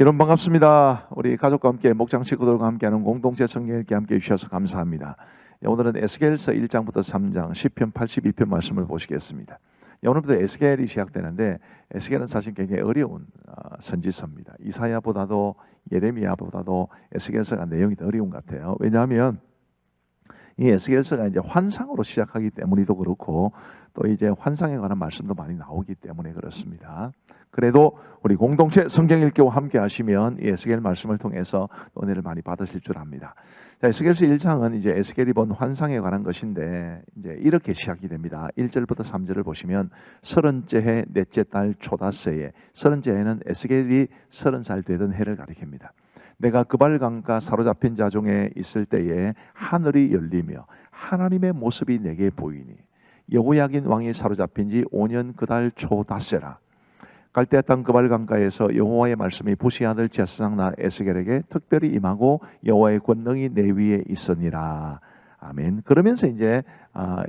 여러분 반갑습니다. 우리 가족과 함께 목장 식구들과 함께하는 공동체 성경 읽기 함께 해주셔서 감사합니다. 오늘은 에스겔서 1장부터 3장 10편 82편 말씀을 보시겠습니다. 오늘부터 에스겔이 시작되는데 에스겔은 사실 굉장히 어려운 선지서입니다. 이사야보다도 예레미야보다도 에스겔서가 내용이 더 어려운 것 같아요. 왜냐하면 이 에스겔서가 이제 환상으로 시작하기 때문이도 그렇고 또 이제 환상에 관한 말씀도 많이 나오기 때문에 그렇습니다. 그래도 우리 공동체 성경 읽기와 함께 하시면 이 에스겔 말씀을 통해서 은혜를 많이 받으실 줄 압니다. 자, 에스겔서 1장은 이제 에스겔이 본 환상에 관한 것인데 이제 이렇게 시작이 됩니다. 1절부터 3절을 보시면 30째 해 넷째 달 초닷새에 30째 해는 에스겔이 30살 되던 해를 가리킵니다. 내가 그발강가 사로잡힌 자 중에 있을 때에 하늘이 열리며 하나님의 모습이 내게 보이니 여호야긴 왕이 사로잡힌 지 5년 그달 초닷새라. 갈대아 땅 그발강가에서 여호와의 말씀이 부시 아들 제사장 에스겔에게 특별히 임하고 여호와의 권능이 내 위에 있으니라. 아멘. 그러면서 이제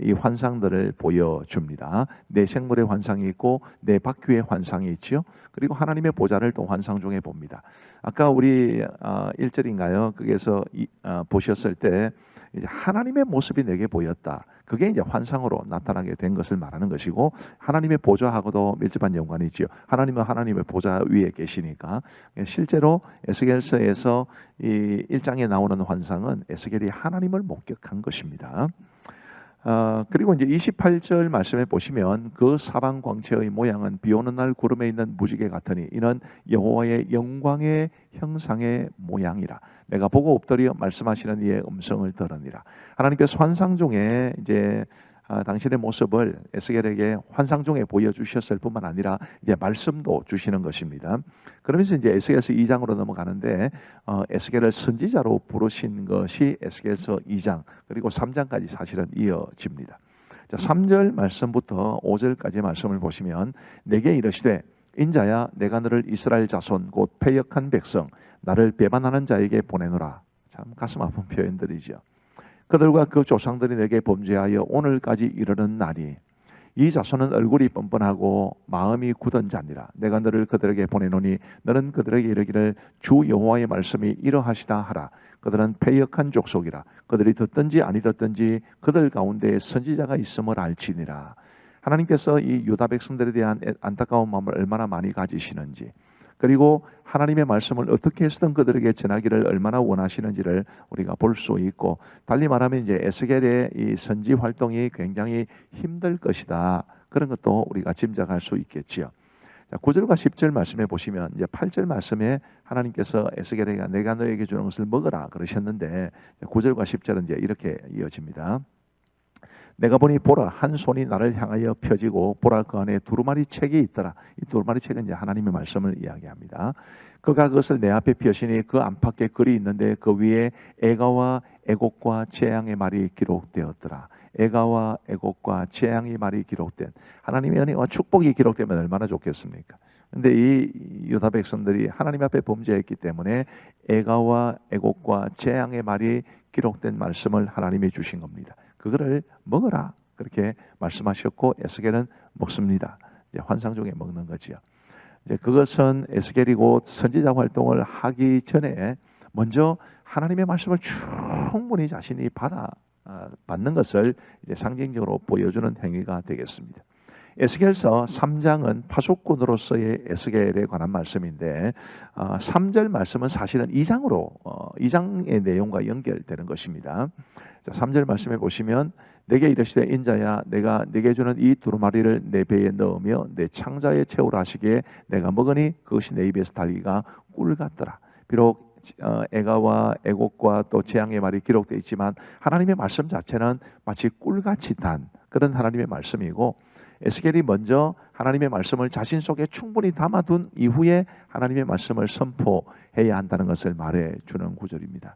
이 환상들을 보여줍니다. 내 생물의 환상이 있고 내 바퀴의 환상이 있죠. 그리고 하나님의 보좌를 또 환상 중에 봅니다. 아까 우리 1절인가요? 거기에서 보셨을 때 이제 하나님의 모습이 내게 보였다. 그게 이제 환상으로 나타나게 된 것을 말하는 것이고, 하나님의 보좌하고도 밀접한 연관이 있죠. 하나님은 하나님의 보좌 위에 계시니까 실제로 에스겔서에서 이 1장에 나오는 환상은 에스겔이 하나님을 목격한 것입니다. 그리고 이제 28절 말씀에 보시면 그 사방 광채의 모양은 비 오는 날 구름에 있는 무지개 같으니 이는 여호와의 영광의 형상의 모양이라. 내가 보고 엎드려 말씀하시는 이의 음성을 들으니라. 하나님께서 환상 중에 이제 당신의 모습을 에스겔에게 환상 중에 보여주셨을 뿐만 아니라 이제 말씀도 주시는 것입니다. 그러면서 이제 에스겔서 2장으로 넘어가는데 에스겔을 선지자로 부르신 것이 에스겔서 2장 그리고 3장까지 사실은 이어집니다. 자, 3절 말씀부터 5절까지 말씀을 보시면 내게 이르시되 인자야 내가 너를 이스라엘 자손 곧 패역한 백성 나를 배반하는 자에게 보내노라. 참 가슴 아픈 표현들이죠. 그들과 그 조상들이 내게 범죄하여 오늘까지 이르는 날이 이 자손은 얼굴이 뻔뻔하고 마음이 굳은 자니라. 내가 너를 그들에게 보내노니 너는 그들에게 이르기를 주 여호와의 말씀이 이러하시다 하라. 그들은 패역한 족속이라. 그들이 듣든지 아니 듣든지 그들 가운데 선지자가 있음을 알지니라. 하나님께서 이 유다 백성들에 대한 안타까운 마음을 얼마나 많이 가지시는지, 그리고 하나님의 말씀을 어떻게 해서든 그들에게 전하기를 얼마나 원하시는지를 우리가 볼 수 있고, 달리 말하면 이제 에스겔의 이 선지 활동이 굉장히 힘들 것이다. 그런 것도 우리가 짐작할 수 있겠지요. 9절과 10절 말씀에 보시면 이제 8절 말씀에 하나님께서 에스겔에게 내가 너에게 주는 것을 먹으라 그러셨는데 9절과 10절은 이제 이렇게 이어집니다. 내가 보니 보라 한 손이 나를 향하여 펴지고 보라 그 안에 두루마리 책이 있더라. 이 두루마리 책은 이제 하나님의 말씀을 이야기합니다. 그가 그것을 내 앞에 펴시니 그 안팎에 글이 있는데 그 위에 애가와 애곡과 재앙의 말이 기록되었더라. 애가와 애곡과 재앙의 말이 기록된, 하나님의 은혜와 축복이 기록되면 얼마나 좋겠습니까? 근데 이 유다 백성들이 하나님 앞에 범죄했기 때문에 애가와 애곡과 재앙의 말이 기록된 말씀을 하나님이 주신 겁니다. 그거를 먹어라 그렇게 말씀하셨고 에스겔은 먹습니다. 이제 환상 중에 먹는 거지요. 이제 그것은 에스겔이 곧 선지자 활동을 하기 전에 먼저 하나님의 말씀을 충분히 자신이 받는 것을 이제 상징적으로 보여주는 행위가 되겠습니다. 에스겔서 3장은 파수꾼으로서의 에스겔에 관한 말씀인데 3절 말씀은 사실은 2장의 내용과 연결되는 것입니다. 자, 3절 말씀에 보시면 내게 이르시되 인자야 내가 내게 주는 이 두루마리를 내 배에 넣으며 내 창자에 채우라 하시기에 내가 먹으니 그것이 내 입에서 달기가 꿀 같더라. 비록 애가와 애곡과 또 재앙의 말이 기록되어 있지만 하나님의 말씀 자체는 마치 꿀같이 단 그런 하나님의 말씀이고, 에스겔이 먼저 하나님의 말씀을 자신 속에 충분히 담아둔 이후에 하나님의 말씀을 선포해야 한다는 것을 말해주는 구절입니다.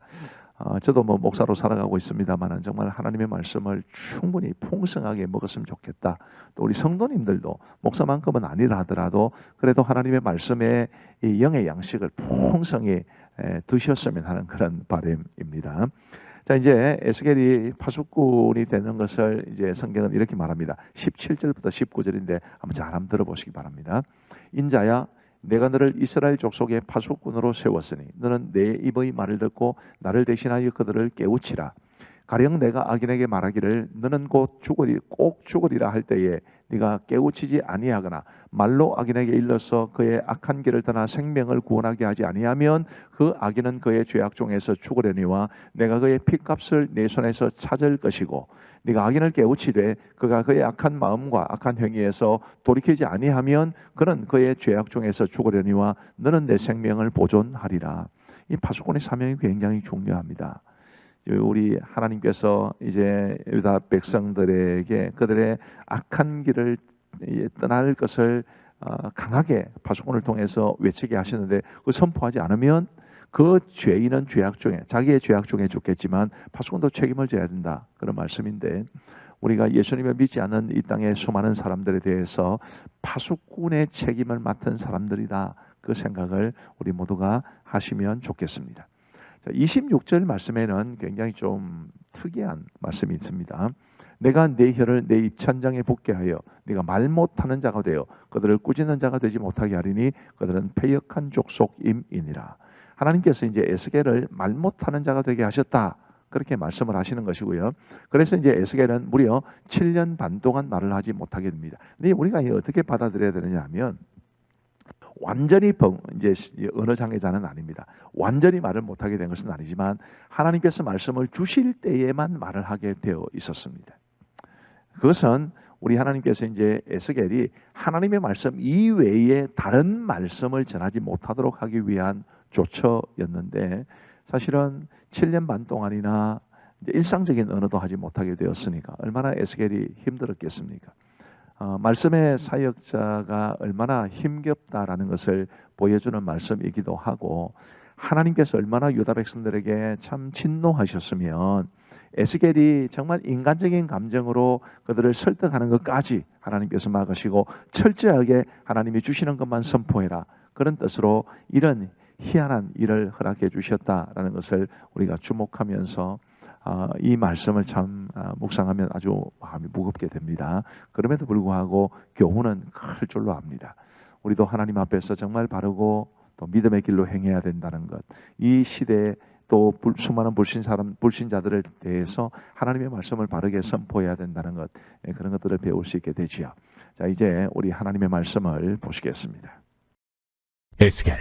저도 뭐 목사로 살아가고 있습니다만 정말 하나님의 말씀을 충분히 풍성하게 먹었으면 좋겠다. 또 우리 성도님들도 목사만큼은 아니라 하더라도 그래도 하나님의 말씀에 이 영의 양식을 풍성히 드셨으면 하는 그런 바람입니다. 자, 이제 에스겔이 파수꾼이 되는 것을 이제 성경은 이렇게 말합니다. 17절부터 19절인데 한번 잘 들어보시기 바랍니다. 인자야 내가 너를 이스라엘 족속의 파수꾼으로 세웠으니 너는 내 입의 말을 듣고 나를 대신하여 그들을 깨우치라. 가령 내가 악인에게 말하기를 너는 곧 죽으리 꼭 죽으리라 할 때에 네가 깨우치지 아니하거나 말로 악인에게 일러서 그의 악한 길을 떠나 생명을 구원하게 하지 아니하면 그 악인은 그의 죄악 중에서 죽으려니와 내가 그의 핏값을 내 손에서 찾을 것이고 네가 악인을 깨우치되 그가 그의 악한 마음과 악한 행위에서 돌이키지 아니하면 그는 그의 죄악 중에서 죽으려니와 너는 내 생명을 보존하리라. 이 파수꾼의 사명이 굉장히 중요합니다. 우리 하나님께서 이제 유다 백성들에게 그들의 악한 길을 떠날 것을 강하게 파수꾼을 통해서 외치게 하시는데 그 선포하지 않으면 그 죄인은 죄악 중에 자기의 죄악 중에 죽겠지만 파수꾼도 책임을 져야 된다, 그런 말씀인데, 우리가 예수님을 믿지 않는 이 땅의 수많은 사람들에 대해서 파수꾼의 책임을 맡은 사람들이다, 그 생각을 우리 모두가 하시면 좋겠습니다. 26절 말씀에는 굉장히 좀 특이한 말씀이 있습니다. 내가 내 혀를 내 입천장에 붙게 하여 네가 말 못하는 자가 되어 그들을 꾸짖는 자가 되지 못하게 하리니 그들은 패역한 족속임이니라. 하나님께서 이제 에스겔을 말 못하는 자가 되게 하셨다, 그렇게 말씀을 하시는 것이고요. 그래서 이제 에스겔은 무려 7년 반 동안 말을 하지 못하게 됩니다. 근데 우리가 어떻게 받아들여야 되느냐 하면, 완전히 이제 언어 장애자는 아닙니다. 완전히 말을 못하게 된 것은 아니지만 하나님께서 말씀을 주실 때에만 말을 하게 되어 있었습니다. 그것은 우리 하나님께서 이제 에스겔이 하나님의 말씀 이외에 다른 말씀을 전하지 못하도록 하기 위한 조처였는데, 사실은 7년 반 동안이나 이제 일상적인 언어도 하지 못하게 되었으니까 얼마나 에스겔이 힘들었겠습니까? 말씀의 사역자가 얼마나 힘겹다라는 것을 보여주는 말씀이기도 하고, 하나님께서 얼마나 유다 백성들에게 참 진노하셨으면 에스겔이 정말 인간적인 감정으로 그들을 설득하는 것까지 하나님께서 막으시고 철저하게 하나님이 주시는 것만 선포해라, 그런 뜻으로 이런 희한한 일을 허락해 주셨다라는 것을 우리가 주목하면서 이 말씀을 참 묵상하면 아주 마음이 무겁게 됩니다. 그럼에도 불구하고 교훈은 클 줄로 압니다. 우리도 하나님 앞에서 정말 바르고 또 믿음의 길로 행해야 된다는 것, 이 시대에 또 수많은 불신자들에 대해서 하나님의 말씀을 바르게 선포해야 된다는 것, 그런 것들을 배울 수 있게 되지요. 자, 이제 우리 하나님의 말씀을 보시겠습니다. 에스겔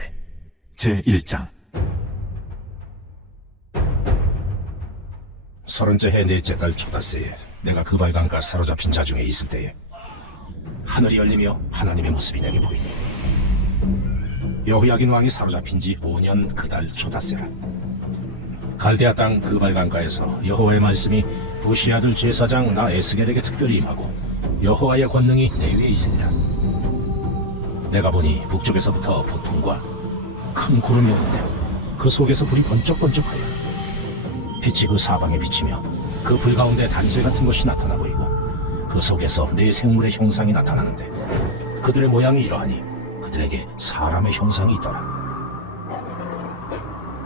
제1장. 30째 해 넷째 달 초다새에 내가 그 발강가 사로잡힌 자 중에 있을 때에 하늘이 열리며 하나님의 모습이 내게 보이니, 여호야긴 왕이 사로잡힌 지 5년 그 달 초다새라. 갈대아 땅 그 발강가에서 여호와의 말씀이 부시 아들 제사장 나 에스겔에게 특별히 임하고 여호와의 권능이 내 위에 있으니라. 내가 보니 북쪽에서부터 폭풍과 큰 구름이 오는데 그 속에서 불이 번쩍번쩍하여 빛이 그 사방에 비치며 그 불 가운데 단술 같은 것이 나타나 보이고 그 속에서 네 생물의 형상이 나타나는데 그들의 모양이 이러하니 그들에게 사람의 형상이 있더라.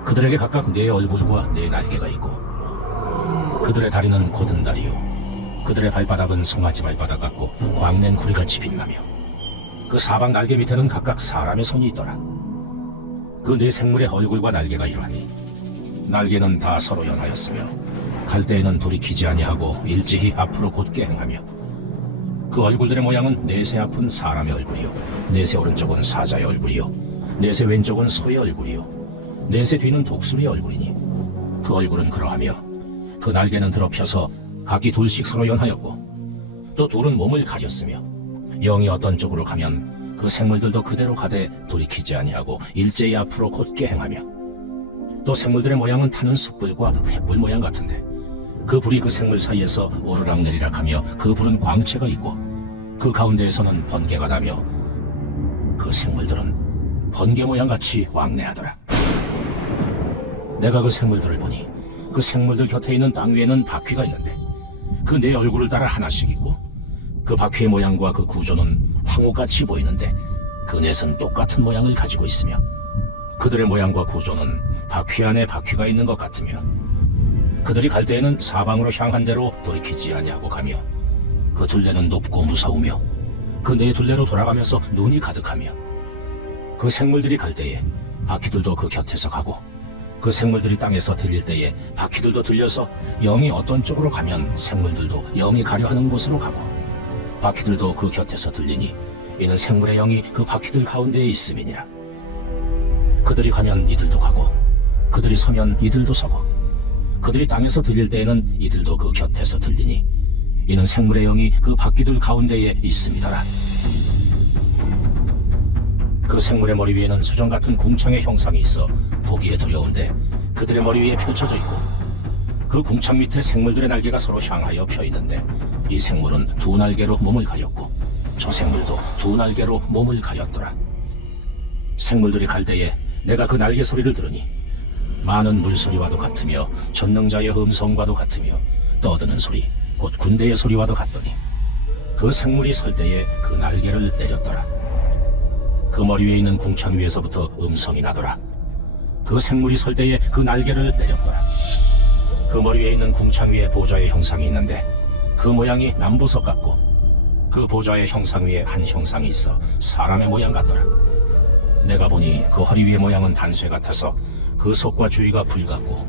그들에게 각각 네 얼굴과 네 날개가 있고 그들의 다리는 곧은 다리요 그들의 발바닥은 송아지 발바닥 같고 광낸 구리같이 빛나며 그 사방 날개 밑에는 각각 사람의 손이 있더라. 그 네 생물의 얼굴과 날개가 이러하니 날개는 다 서로 연하였으며 갈대에는 돌이키지 아니하고 일제히 앞으로 곧게 행하며 그 얼굴들의 모양은 넷의 앞은 사람의 얼굴이요 넷의 오른쪽은 사자의 얼굴이요 넷의 왼쪽은 소의 얼굴이요 넷의 뒤는 독수리의 얼굴이니 그 얼굴은 그러하며 그 날개는 드러펴서 각기 둘씩 서로 연하였고 또 둘은 몸을 가렸으며 영이 어떤 쪽으로 가면 그 생물들도 그대로 가되 돌이키지 아니하고 일제히 앞으로 곧게 행하며 또 생물들의 모양은 타는 숯불과 횃불 모양 같은데 그 불이 그 생물 사이에서 오르락 내리락 하며 그 불은 광채가 있고 그 가운데에서는 번개가 나며 그 생물들은 번개 모양 같이 왕래하더라. 내가 그 생물들을 보니 그 생물들 곁에 있는 땅 위에는 바퀴가 있는데 그 네 얼굴을 따라 하나씩 있고 그 바퀴의 모양과 그 구조는 황후같이 보이는데 그 넷은 똑같은 모양을 가지고 있으며 그들의 모양과 구조는 바퀴 안에 바퀴가 있는 것 같으며 그들이 갈 때에는 사방으로 향한 대로 돌이키지 아니하고 가며 그 둘레는 높고 무서우며 그 네 둘레로 돌아가면서 눈이 가득하며 그 생물들이 갈 때에 바퀴들도 그 곁에서 가고, 그 생물들이 땅에서 들릴 때에 바퀴들도 들려서 영이 어떤 쪽으로 가면 생물들도 영이 가려 하는 곳으로 가고, 바퀴들도 그 곁에서 들리니 이는 생물의 영이 그 바퀴들 가운데에 있음이니라. 그들이 가면 이들도 가고, 그들이 서면 이들도 서고, 그들이 땅에서 들릴 때에는 이들도 그 곁에서 들리니 이는 생물의 영이 그 바퀴들 가운데에 있음이더라. 그 생물의 머리 위에는 수정 같은 궁창의 형상이 있어 보기에 두려운데 그들의 머리 위에 펼쳐져 있고, 그 궁창 밑에 생물들의 날개가 서로 향하여 펴 있는데 이 생물은 두 날개로 몸을 가렸고 저 생물도 두 날개로 몸을 가렸더라. 생물들이 갈 때에 내가 그 날개 소리를 들으니 많은 물소리와도 같으며 전능자의 음성과도 같으며 떠드는 소리 곧 군대의 소리와도 같더니 그 생물이 설 때에 그 날개를 내렸더라. 그 머리 위에 있는 궁창 위에서부터 음성이 나더라. 그 생물이 설 때에 그 날개를 내렸더라. 그 머리 위에 있는 궁창 위에 보좌의 형상이 있는데 그 모양이 남보석 같고, 그 보좌의 형상 위에 한 형상이 있어 사람의 모양 같더라. 내가 보니 그 허리 위의 모양은 단쇠 같아서 그 속과 주위가 불 같고,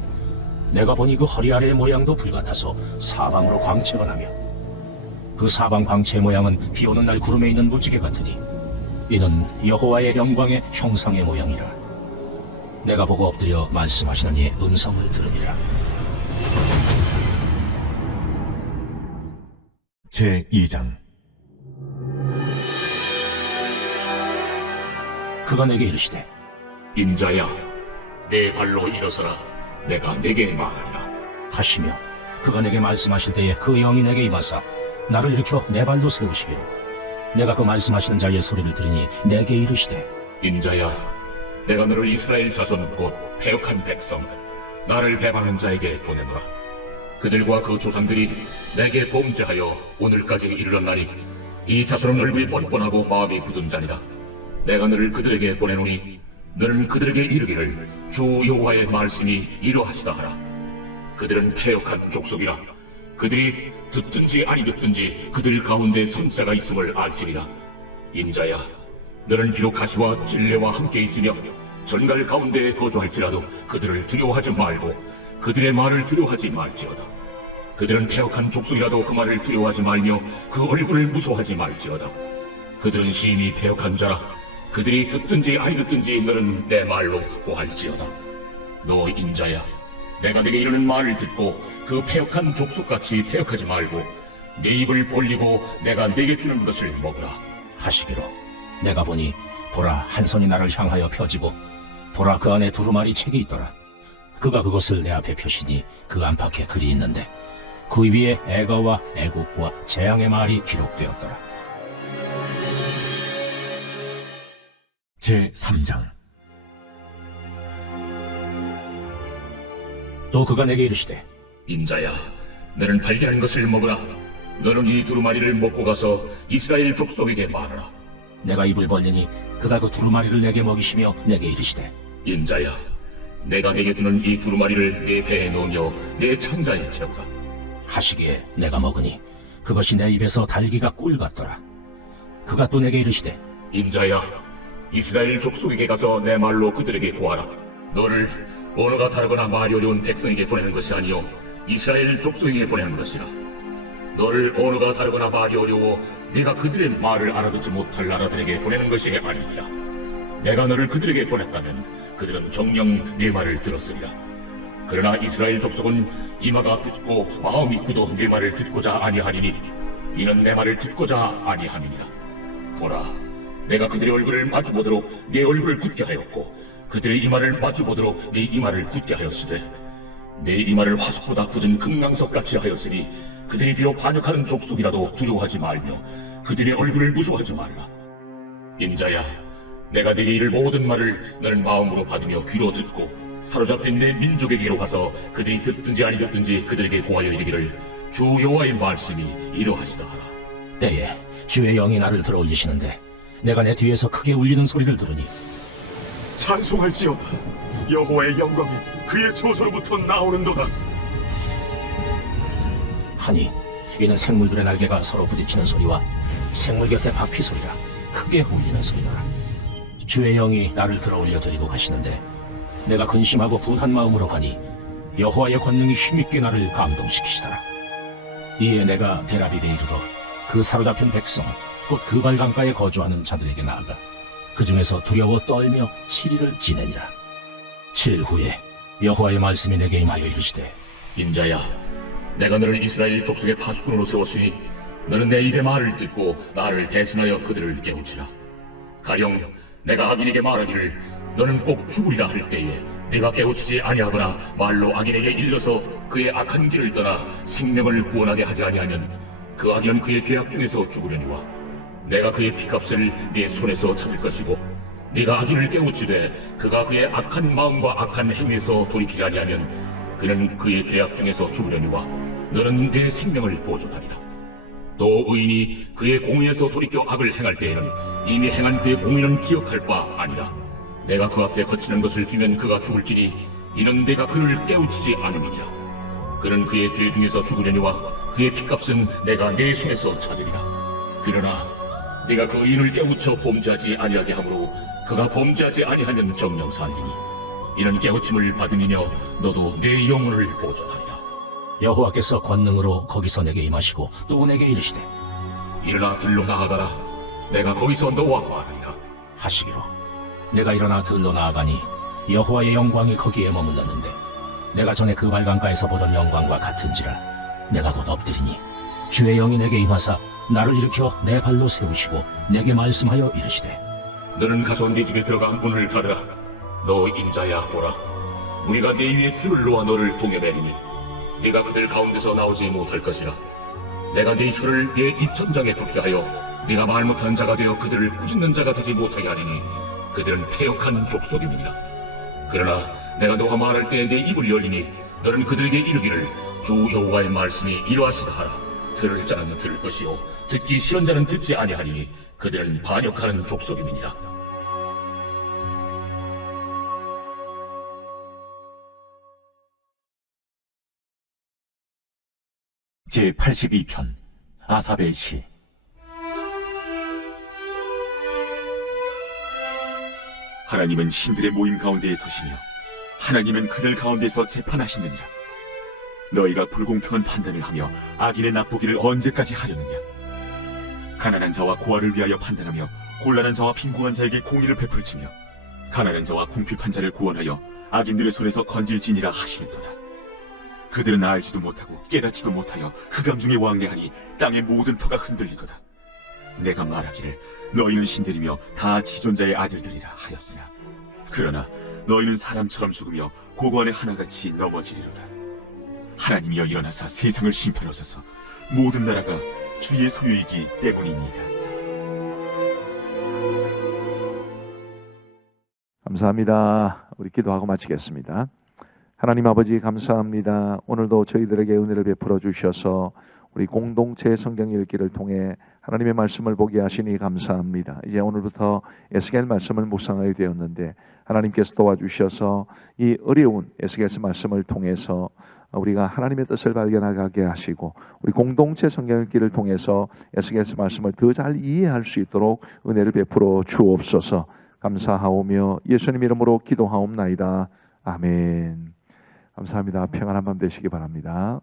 내가 보니 그 허리 아래의 모양도 불 같아서 사방으로 광채가 나며, 그 사방 광채의 모양은 비 오는 날 구름에 있는 무지개 같으니 이는 여호와의 영광의 형상의 모양이라. 내가 보고 엎드려 말씀하시는 이의 음성을 들으니라. 제2장. 그가 내게 이르시되, 인자야, 내 발로 일어서라. 내가 내게 말하리라. 하시며 그가 내게 말씀하실 때에 그 영이 내게 임하사 나를 일으켜 내 발로 세우시기로, 내가 그 말씀하시는 자의 소리를 들으니 내게 이르시되, 인자야, 내가 너를 이스라엘 자손 곧 패역한 백성, 나를 배반하는 자에게 보내노라. 그들과 그 조상들이 내게 범죄하여 오늘까지 이르렀나니 이 자손은 얼굴이 뻔뻔하고 마음이 굳은 자니라. 내가 너를 그들에게 보내노니 너는 그들에게 이르기를 주 여호와의 말씀이 이러하시다 하라. 그들은 패역한 족속이라. 그들이 듣든지 아니 듣든지 그들 가운데 선자가 있음을 알지니라. 인자야, 너는 비록 가시와 진례와 함께 있으며 전갈 가운데 거주할지라도 그들을 두려워하지 말고 그들의 말을 두려워하지 말지어다. 그들은 패역한 족속이라도 그 말을 두려워하지 말며 그 얼굴을 무서워하지 말지어다. 그들은 시인이 패역한 자라. 그들이 듣든지 아니 듣든지 너는 내 말로 고할지어다. 너 인자야, 내가 내게 이르는 말을 듣고 그 패역한 족속같이 패역하지 말고 네 입을 벌리고 내가 내게 주는 것을 먹으라. 하시기로, 내가 보니 보라, 한 손이 나를 향하여 펴지고 보라, 그 안에 두루마리 책이 있더라. 그가 그것을 내 앞에 펴시니 그 안팎에 글이 있는데 그 위에 애가와 애국과 재앙의 말이 기록되었더라. 제3장. 또 그가 내게 이르시되, 인자야, 너는 발견한 것을 먹으라. 너는 이 두루마리를 먹고 가서 이스라엘 족속에게 말하라. 내가 입을 벌리니 그가 그 두루마리를 내게 먹이시며 내게 이르시되, 인자야, 내가 내게 주는 이 두루마리를 내 배에 넣으며 내 창자에 채우라. 하시기에 내가 먹으니 그것이 내 입에서 달기가 꿀 같더라. 그가 또 내게 이르시되, 인자야, 이스라엘 족속에게 가서 내 말로 그들에게 고하라. 너를 언어가 다르거나 말이 어려운 백성에게 보내는 것이 아니요 이스라엘 족속에게 보내는 것이라. 너를 언어가 다르거나 말이 어려워 네가 그들의 말을 알아듣지 못할 나라들에게 보내는 것이 아니니라. 내가 너를 그들에게 보냈다면 그들은 정녕 네 말을 들었으리라. 그러나 이스라엘 족속은 이마가 굳고 마음이 굳어 네 말을 듣고자 아니하리니 이는 내 말을 듣고자 아니함이니라. 보라, 내가 그들의 얼굴을 마주보도록 네 얼굴을 굳게 하였고 그들의 이마를 마주보도록 네 이마를 굳게 하였으되 내 이마를 화석보다 굳은 금강석같이 하였으니 그들이 비록 반역하는 족속이라도 두려워하지 말며 그들의 얼굴을 무서워하지 말라. 인자야, 내가 네게 이를 모든 말을 너는 마음으로 받으며 귀로 듣고 사로잡힌 내 민족에게로 가서 그들이 듣든지 아니 듣든지 그들에게 고하여 이르기를 주 여호와의 말씀이 이러하시다 하라. 때에 주의 영이 나를 들어 올리시는데 내가 내 뒤에서 크게 울리는 소리를 들으니, 찬송할지어다. 여호와의 영광이 그의 처소로부터 나오는도다. 하니 이는 생물들의 날개가 서로 부딪히는 소리와 생물 곁에 바퀴 소리라 크게 울리는 소리더라. 주의 영이 나를 들어올려 드리고 가시는데 내가 근심하고 분한 마음으로 가니 여호와의 권능이 힘있게 나를 감동시키시더라. 이에 내가 데라비데 이르러 그 사로잡힌 백성 곧 그 발강가에 거주하는 자들에게 나아가 그 중에서 두려워 떨며 7일을 지내니라. 7일 후에 여호와의 말씀이 내게 임하여 이르시되 인자야, 내가 너를 이스라엘 족속의 파수꾼으로 세웠으니 너는 내 입의 말을 듣고 나를 대신하여 그들을 깨우치라. 가령 내가 악인에게 말하기를 너는 꼭 죽으리라 할 때에 네가 깨우치지 아니하거나 말로 악인에게 일러서 그의 악한 길을 떠나 생명을 구원하게 하지 아니하면 그 악인은 그의 죄악 중에서 죽으려니와 내가 그의 피값을 네 손에서 찾을 것이고 네가 악인을 깨우치되 그가 그의 악한 마음과 악한 행위에서 돌이키지 아니하면 그는 그의 죄악 중에서 죽으려니와 너는 네 생명을 보존하리라. 또 의인이 그의 공의에서 돌이켜 악을 행할 때에는 이미 행한 그의 공의는 기억할 바 아니라 내가 그 앞에 거치는 것을 두면 그가 죽을지니 이는 내가 그를 깨우치지 않음이니라. 그는 그의 죄 중에서 죽으려니와 그의 피값은 내가 네 손에서 찾으리라. 그러나 네가 그 의인을 깨우쳐 범죄하지 아니하게 하므로 그가 범죄하지 아니하면 정령 살리니 이는 깨우침을 받음이며 너도 네 영혼을 보존하리라. 여호와께서 권능으로 거기서 내게 임하시고 또 내게 이르시되 일어나 들로 나아가라. 내가 거기서 너와 말하리라. 하시기로 내가 일어나 들로 나아가니 여호와의 영광이 거기에 머물렀는데 내가 전에 그 발강가에서 보던 영광과 같은지라. 내가 곧 엎드리니 주의 영이 내게 임하사 나를 일으켜 내 발로 세우시고 내게 말씀하여 이르시되 너는 가서 네 집에 들어가 문을 닫으라. 너 인자야 보라. 무리가 네 위에 줄을 놓아 너를 동여매리니 네가 그들 가운데서 나오지 못할 것이라. 내가 네 혀를 네 입천장에 붙게 하여 네가 말 못하는 자가 되어 그들을 꾸짖는 자가 되지 못하게 하리니 그들은 패역한 족속임이니라. 그러나 내가 너와 말할 때 내 입을 열리니 너는 그들에게 이르기를 주 여호와의 말씀이 이러하시다 하라. 들을 자는 들을 것이요 듣기 싫은 자는 듣지 아니하리니 그들은 반역하는 족속임이니라. 제82편 아삽의 시. 하나님은 신들의 모임 가운데에 서시며 하나님은 그들 가운데서 재판하시느니라. 너희가 불공평한 판단을 하며 악인의 납보기를 언제까지 하려느냐. 가난한 자와 고아를 위하여 판단하며 곤란한 자와 빈곤한 자에게 공의를 베풀지며 가난한 자와 궁핍한 자를 구원하여 악인들의 손에서 건질지니라 하시는도다. 그들은 알지도 못하고 깨닫지도 못하여 흑암 중에 왕래하니 땅의 모든 터가 흔들리도다. 내가 말하기를 너희는 신들이며 다 지존자의 아들들이라 하였으나 그러나 너희는 사람처럼 죽으며 고관의 하나같이 넘어지리로다. 하나님이여 일어나사 세상을 심판하소서. 모든 나라가 주의 소유이기 때문이니이다. 감사합니다. 우리 기도하고 마치겠습니다. 하나님 아버지 감사합니다. 오늘도 저희들에게 은혜를 베풀어 주셔서 우리 공동체 성경 읽기를 통해 하나님의 말씀을 보게 하시니 감사합니다. 이제 오늘부터 에스겔 말씀을 묵상하게 되었는데 하나님께서 도와주셔서 이 어려운 에스겔 말씀을 통해서 우리가 하나님의 뜻을 발견하게 하시고 우리 공동체 성경 읽기를 통해서 에스겔 말씀을 더 잘 이해할 수 있도록 은혜를 베풀어 주옵소서. 감사하오며 예수님 이름으로 기도하옵나이다. 아멘. 감사합니다. 평안한 밤 되시기 바랍니다.